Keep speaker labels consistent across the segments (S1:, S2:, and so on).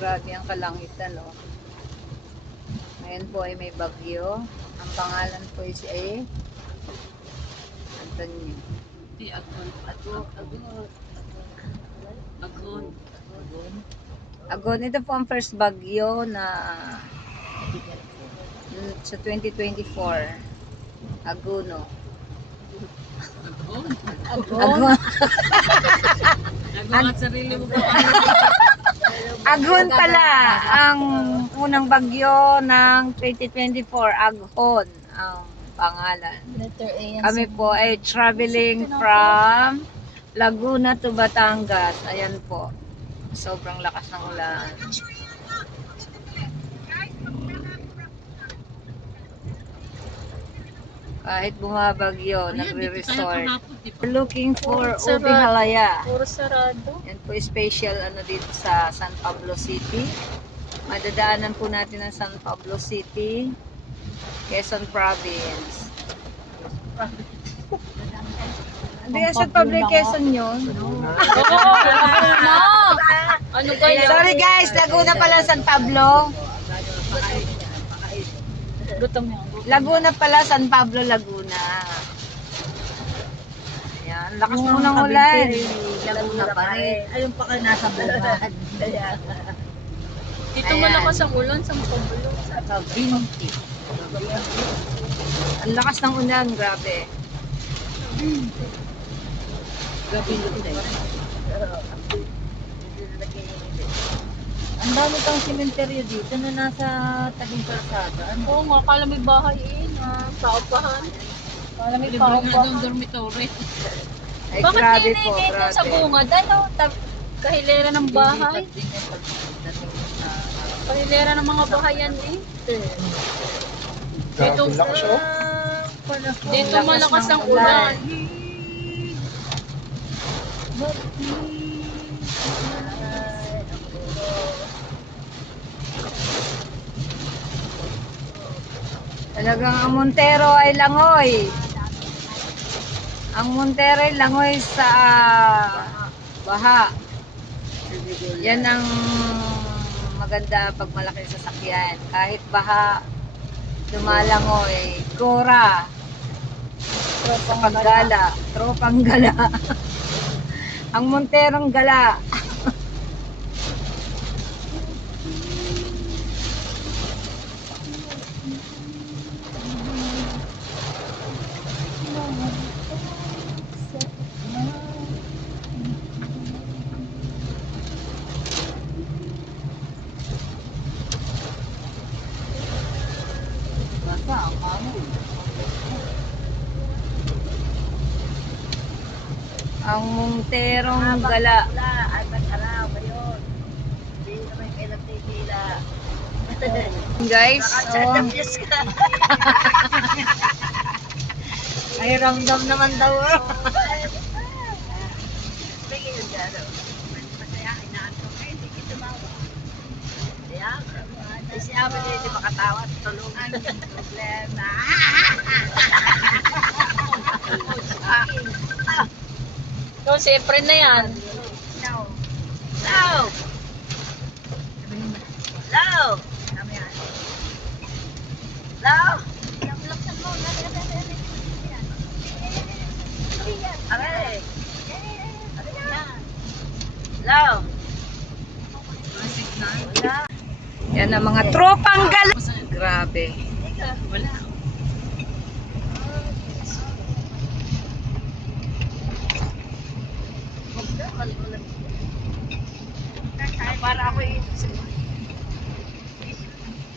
S1: Grabe ang kalangitan, oh. Ngayon po ay may bagyo. Ang pangalan po ay si ay Antonio.
S2: Di agon. Agon. Agon. Agon.
S1: Agon. Agon, ito po ang first bagyo na sa 2024. Aguno.
S2: Agon.
S1: Agon.
S2: Agon at sarili mo po.
S1: Agon pala ang unang bagyo ng 2024. Agon ang pangalan.
S3: Letter A yan.
S1: Kami po ay traveling from Laguna to Batangas. Ayan po. Sobrang lakas ng ulan. Kahit bumabagyo, nagre-resort. Looking for. Ubi Halaya.
S3: Puro sarado.
S1: Yan po special ano dito sa San Pablo City. Madadaanan po natin ang San Pablo City, Quezon Province. Hindi San Pablo Quezon yun.
S3: Laguna! Ano ba?
S1: Sorry guys, Laguna pala San Pablo.
S3: Gutom yan.
S1: Laguna pala, San Pablo, Laguna. Ayan, lakas ng ulan.
S2: Laguna pa rin. Ayun pa kayo nasa bulan.
S3: Dito
S1: Ayan.
S3: malakas ang ulan sa Mapabulo.
S2: Binti.
S1: Ang lakas ng ulan, grabe.
S2: Gabi lutin.
S4: Ang dami pang simenteryo dito na nasa tabing kalsada. Ano?
S3: Oo nga, kala may bahay eh, na paupahan. Kala may
S2: Libre nga
S3: paupahan.
S2: dormitory.
S1: Ay,
S3: Bakit
S1: grabe
S3: hindi
S1: po,
S3: dito sa
S1: grabe.
S3: bungad? Ano? Tab- kahilera ng bahay?
S4: Sa...
S3: Kahilera ng mga bahayan eh. Dito, dito
S1: Lakas
S3: malakas
S1: ng
S3: ang
S1: ulan.
S3: ulan.
S1: Talagang ang Montero ay langoy. Ang Montero ay langoy sa baha. Yan ang maganda pag malaki sasakyan. Kahit baha, lumalangoy. Gora. Tropang gala. Tropang gala. ang Monterong gala.
S4: Ang ano.
S1: Ang Monterong gala.
S4: Ay, ba't araw ba yun? Hindi naman kailang titila.
S1: Guys,
S4: Diyos ka. Ay, ramdam naman daw. Inaantok. Eh, hindi kita mawa. Problema.
S3: So, siyempre na yan.
S4: No. Kami yan. No. Aray. Wala.
S1: yan ang mga tropang gala. Grabe.
S2: Wala.
S4: Para ako yung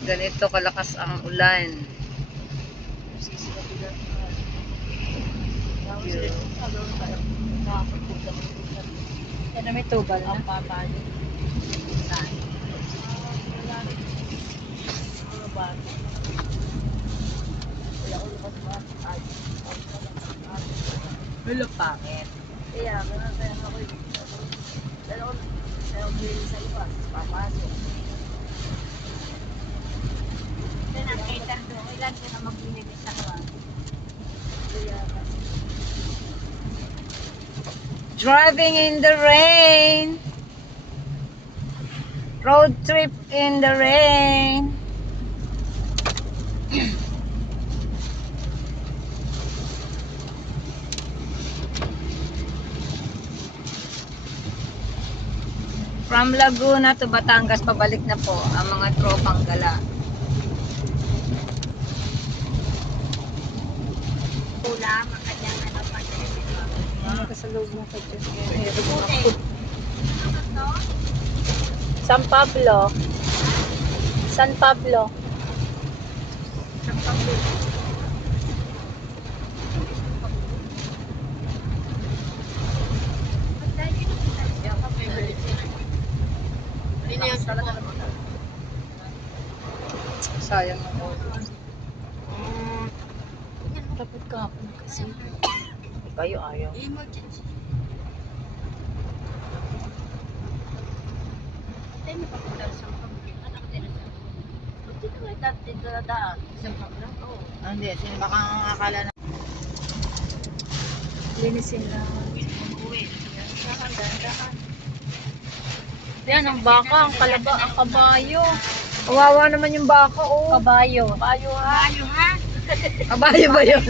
S1: Ganito kalakas ang ulan.
S3: Yan na may tubal na.
S2: Wala pangit.
S4: Kaya, meron tayo ako yung Pero, pero bili sa iba, papasok. Yan ang cater doon. Ilan ka na magbinigay sa? Kaya,
S1: Driving in the rain. Road trip in the rain. From Laguna to Batangas, pabalik na po ang mga tropang gala.
S4: Pula, makanyang ano pa
S1: Ano ka sa loob mo ka
S3: San Pablo. San Pablo.
S1: Sayang ako.
S3: Dapat kahapon kasi. Kayo ayaw.
S4: Emergency. Tayo na papunta sa pamilya. Anak din na. Buti na may dati dadaan. Sa pamilya. Oo.
S2: Hindi, sino baka ang akala na
S3: Linisin lang.
S4: Uwi. Dahan, dahan, dahan.
S3: Yan, ang baka, ang kalaba, ang kabayo.
S1: Kawawa naman yung baka, oh.
S3: Kabayo. Kabayo ha.
S4: Tayo ha?
S1: Kabayo ba yun?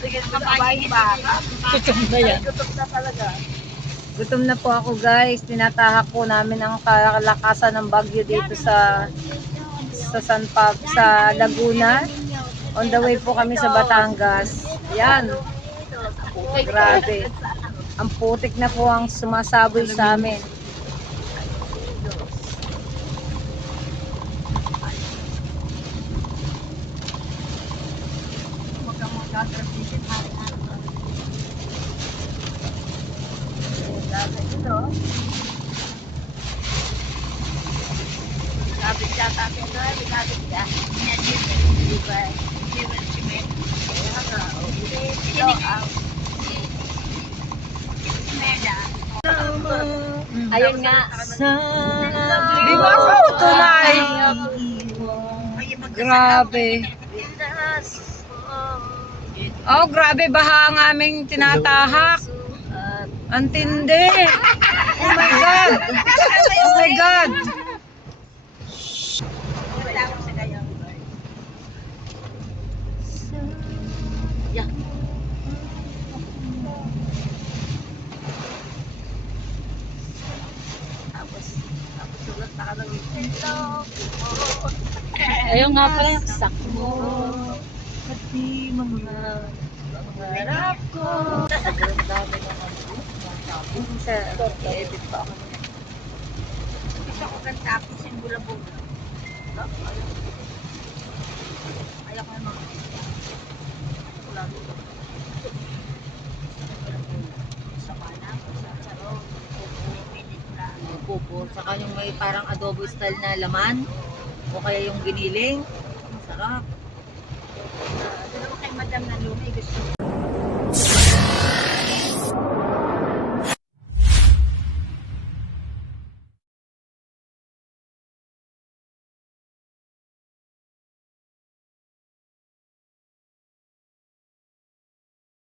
S4: Sige, kabayin ba?
S3: Na yan.
S4: Tutok na talaga.
S1: Gutom na po ako guys. Tinatahak po namin ang kalakasan ng bagyo dito sa sa San Pab sa Laguna. On the way po kami sa Batangas. Yan. Grabe. Ang putik na po ang sumasaboy sa amin.
S4: Ako ka. Di ba? Di ba? Cement. Kaya nga. o, Ito. ah. Meda.
S3: Ayun nga.
S1: Di ba po tunay? Grabe. Oh, grabe baha ang aming tinatahak. Ang tindi. Oh my God. Oh my God.
S4: Ng hello.
S3: Ayun nga pala yung sakmo.
S1: Pati mga pangarap ko. Sa edit pa ako.
S4: Gusto ko kanta ako simbula-bula. Ayaw ko naman. Wala dito. Na sa. Pupinit na.
S2: pupo. Saka yung may parang adobo style na laman. O kaya yung giniling. Sarap.
S4: Doon naman kay Madam na lumi. Gusto